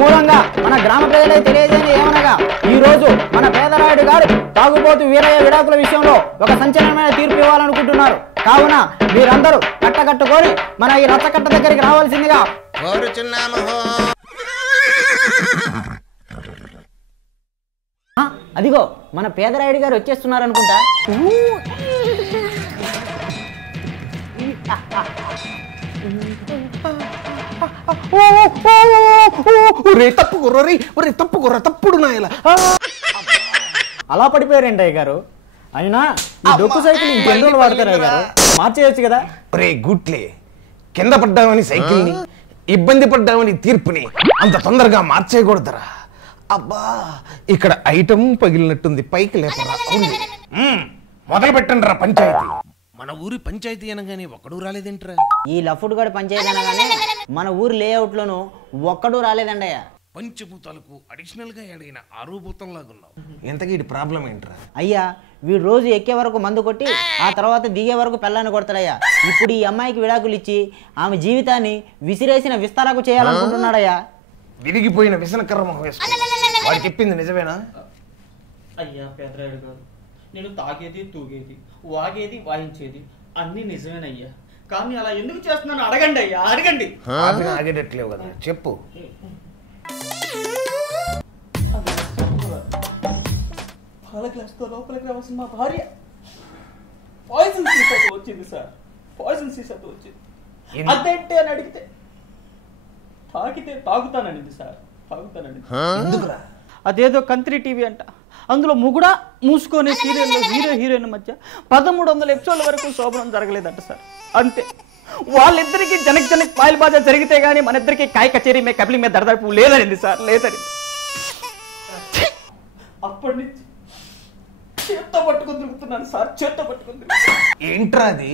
మూలంగా మన గ్రామ ప్రజలే తెలియజేయని ఏమనగా ఈ రోజు మన పేదరాయుడు గారు తాగుబోతు వీరయ్య విడాకుల విషయంలో ఒక సంచలనమైన తీర్పు ఇవ్వాలనుకుంటున్నారు. కావున మీరందరూ కట్టకట్టుకొని మన ఈ రచ్చకట్ట దగ్గరికి రావాల్సిందిగా కోరుచున్నాము. అదిగో మన పేదరాయుడు గారు వచ్చేస్తున్నారు అనుకుంటా. అలా పడిపోయారండి అయ్య గారు. అయినా ఈ డొక్కు సైకిల్ ఇంకెన్ని రోజులు వాడతారు అయ్య గారు, మార్చేయచ్చు కదా. ఒరే గుట్లే, కింద పడ్డామని సైకిల్ని, ఇబ్బంది పడ్డామని తీర్పుని అంత తొందరగా మార్చేయకూడదురా. అబ్బా, ఇక్కడ ఐటమ్ పగిలినట్టుంది, పైకి లేపరా. మొదలు పెట్టండి రా పంచాయతీ. మన ఊరి పంచాయతీ అనగానే ఒక్కడూ రాలేదేంట్రా? ఈ లఫుడ్ గడ పంచాయతీ అనగానే మన ఊరి లేఅవుట్ లోను ఒక్కడూ రాలేదండి అయ్యా. పంచభూతాలకు అడిషనల్ గా ఏడైన 6 భూతంలాగున్నావు. ఎంతకీ ప్రాబ్లం ఏంట్రా? అయ్యా, వీడు రోజు ఎక్కే వరకు మందు కొట్టి ఆ తర్వాత దిగే వరకు పెళ్ళాన్ని కొడతాడయ్యా. ఇప్పుడు ఈ అమ్మాయికి విడాకులు ఇచ్చి ఆమె జీవితాన్ని విసిరేసిన విస్తారాకు చేయాలనుకుంటున్నాడయ్యా. విరిగిపోయిన విసనకర్ర మొహం వేసుకో. వాడు చెప్పింది నిజమేనా? అయ్యా పేదరాయుడు గారు, నేను తాగేది, తూగేది, వాగేది, వాయించేది అన్ని నిజమేనయ్యా. కానీ అలా ఎందుకు చేస్తున్నాను అడగండి అయ్యా, అడగండి. ఆగేటట్లేవు కదా, చెప్పు. పాల గ్లాస్తో లోపలికి రావాల్సిన మా భార్య పాయిజన్ సీసాతో వచ్చింది సార్. పాయిజన్ సీసాతో వచ్చింది. అదేంటి అని అడిగితే తాగితే తాగుతాననింది సార్. తాగుతానండి. ఎందుకురా? అదేదో కంత్రి టీవీ అంట, అందులో ముగుడా మూసుకొని సీరియల్లో హీరో హీరోయిన్ మధ్య 1300 ఎపిసోడ్ల వరకు శోభనం జరగలేదంట సార్. అంతే, వాళ్ళిద్దరికి జనక్ జనక్ పాయల్ బాజా జరిగితే గానీ మన ఇద్దరికి కాయ కచేరీ మే కపిలి మీద దడదడుపు లేదనింది సార్. లేదనింది. అప్పటి నుంచి చేత్తో పట్టుకొని తిరుగుతున్నాను సార్. చేత్తో పట్టుకొని ఏంట్రా అది?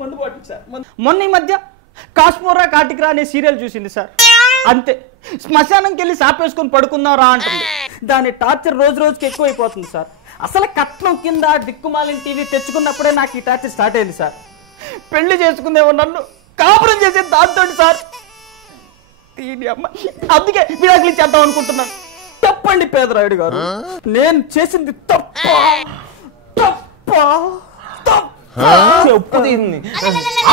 మందు బాటిల్ సార్. మొన్న ఈ మధ్య కాశ్మోరా కార్టిక్రా అనే సీరియల్ చూసింది సార్. అంతే, శ్మశానంకి వెళ్ళి సాపేసుకొని పడుకుందాం రా అంటుంది. దాని టార్చర్ రోజు రోజుకి ఎక్కువైపోతుంది సార్. అసలు కట్నం కింద దిక్కుమాలిన టీవీ తెచ్చుకున్నప్పుడే నాకు ఈ టార్చర్ స్టార్ట్ అయింది సార్. పెళ్లి చేసుకుందేమో నన్ను కాపురం చేసే దాంతో సార్. దీని అమ్మ, అందుకే విడాకులు చేద్దాం అనుకుంటున్నాను. తప్పండి పేదరాయుడు గారు, నేను చేసింది తప్ప తప్ప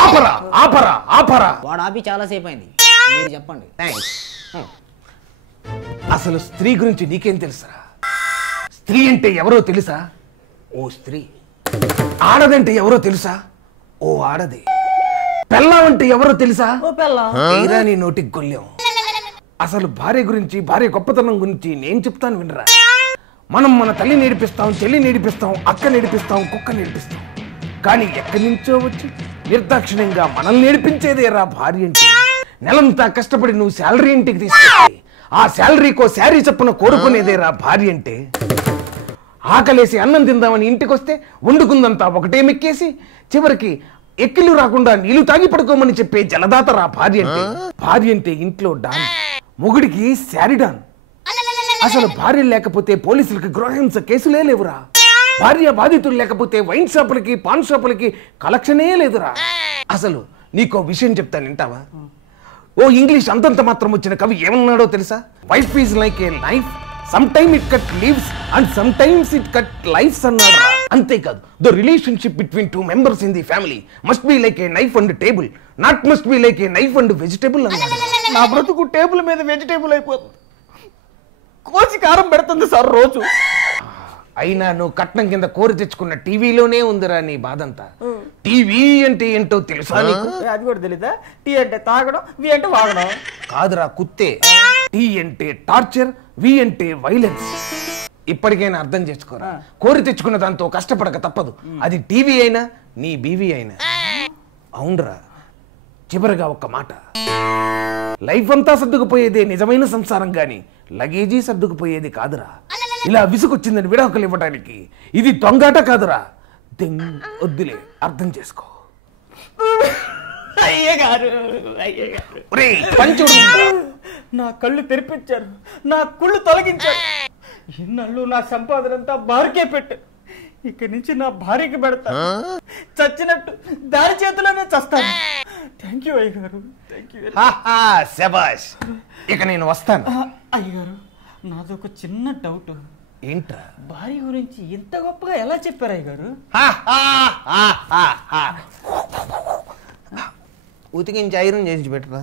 ఆపరా ఆపరా ఆపరా. వాడు ఆపి చాలాసేపు అయింది, మీరు చెప్పండి. అసలు స్త్రీ గురించి నీకేం తెలుసా? స్త్రీ అంటే ఎవరో తెలుసా? ఓ స్త్రీ. ఆడదంటే ఎవరో తెలుసా? ఓ ఆడది. పెళ్ళాం అంటే ఎవరో తెలుసా? ఓ పెళ్ళాం. తీరా నీ నోటికి గొల్లేం. అసలు భార్య గురించి, భార్య గొప్పతనం గురించి నేను చెప్తాను వినరా. మనం మన తల్లి నేర్పిస్తాం, చెల్లి నేర్పిస్తాం, అక్క నేర్పిస్తాం, కుక్క నేర్పిస్తాం. కానీ ఎక్కడి నుంచో వచ్చి నిర్దాక్షిణ్యంగా మనల్ని నేర్పించేదేరా భార్య అంటే. నెలంతా కష్టపడి నువ్వు శాలరీ ఇంటికి తీసుకొచ్చి ఆ శాలరీకో శారీ చప్పున కోరుకునేదేరా భార్య అంటే. ఆకలేసి అన్నం తిందామని ఇంటికి వస్తే వండుకుందంతా ఒకటే మెక్కేసి చివరికి ఎక్కిళ్ళు రాకుండా నీళ్లు తాగి పడుకోమని చెప్పే జలదాతరా భార్య అంటే. భార్య అంటే ఇంట్లో డాన్, మొగుడికి శారీడాన్. అసలు భార్య లేకపోతే పోలీసులకి గృహహింస కేసులే లేవురా. భార్య బాధితులు లేకపోతే వైన్ షాపులకి, పాన్ షాపులకి కలెక్షనే లేదురా. అసలు నీకో విషయం చెప్తాను, వింటావా? ఓ ఇంగ్లీష్ అంతంత మాత్రం వచ్చిన కవి ఏమన్నాడో తెలుసా? Wife is like a knife, some time it cut leaves and some times it cut lifes అన్నాడు. అంతేకాదు, the relationship between 2 members in the family must be like a knife and table, not must be like a knife and vegetable అన్నాడు. నా బ్రతుకు table మీద vegetable అయిపోతుంది. కోసి కారం పెడుతుంది సార్ రోజు. అయినా నువ్వు కట్నం కింద కోరి తెచ్చుకున్న టీవీలోనే ఉందిరా నీ బాధంతా. టీవీ అంటే ఏంటో తెలుసా నీకు? అది కూడా తెలీదా? టీ అంటే తాగడం, వి అంటే వాగడం. కాదురా కుత్తే. టీ అంటే టార్చర్, వి అంటే వైలెన్స్. ఇప్పటికైనా అర్థం చేసుకోరా. కోరి తెచ్చుకున్న దాంతో కష్టపడక తప్పదు. అది టీవీ అయినా నీ బీవీ అయినా. అవునరా, చివరిగా ఒక్క మాట. లైఫ్ అంతా సర్దుకుపోయేదే నిజమైన సంసారం గాని లగేజీ సర్దుకుపోయేది కాదురా. ఇలా విసుకొచ్చిందని విడాకులు ఇవ్వడానికి ఇది దొంగాట కాదురా. వద్దులే, అర్థం చేసుకో. నా కళ్ళు తెరిపించారు, నా కుళ్ళు తొలగించారు. ఇన్నాళ్ళు నా సంపాదన అంతా భార్యకే పెట్టు. ఇక్కడి నుంచి నా భార్యకి పెడతా. చచ్చినట్టు దాని చేతిలోనే చస్తాను. థ్యాంక్ యూ అయ్యగారు, థ్యాంక్ యూ. శబాష్. ఇక నేను వస్తాను. అయ్యగారు, నాదొక చిన్న డౌట్. ఏంట్రా? భార్య గురించి ఇంత గొప్పగా ఎలా చెప్పారు అయ్యగారు? ఉతికించి ఐరన్ చేసి పెట్టరా.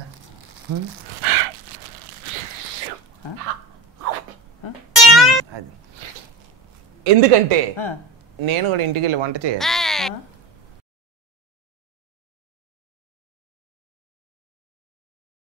అది ఎందుకంటే నేను కూడా ఇంటికి వెళ్ళి వంట చేయాలి.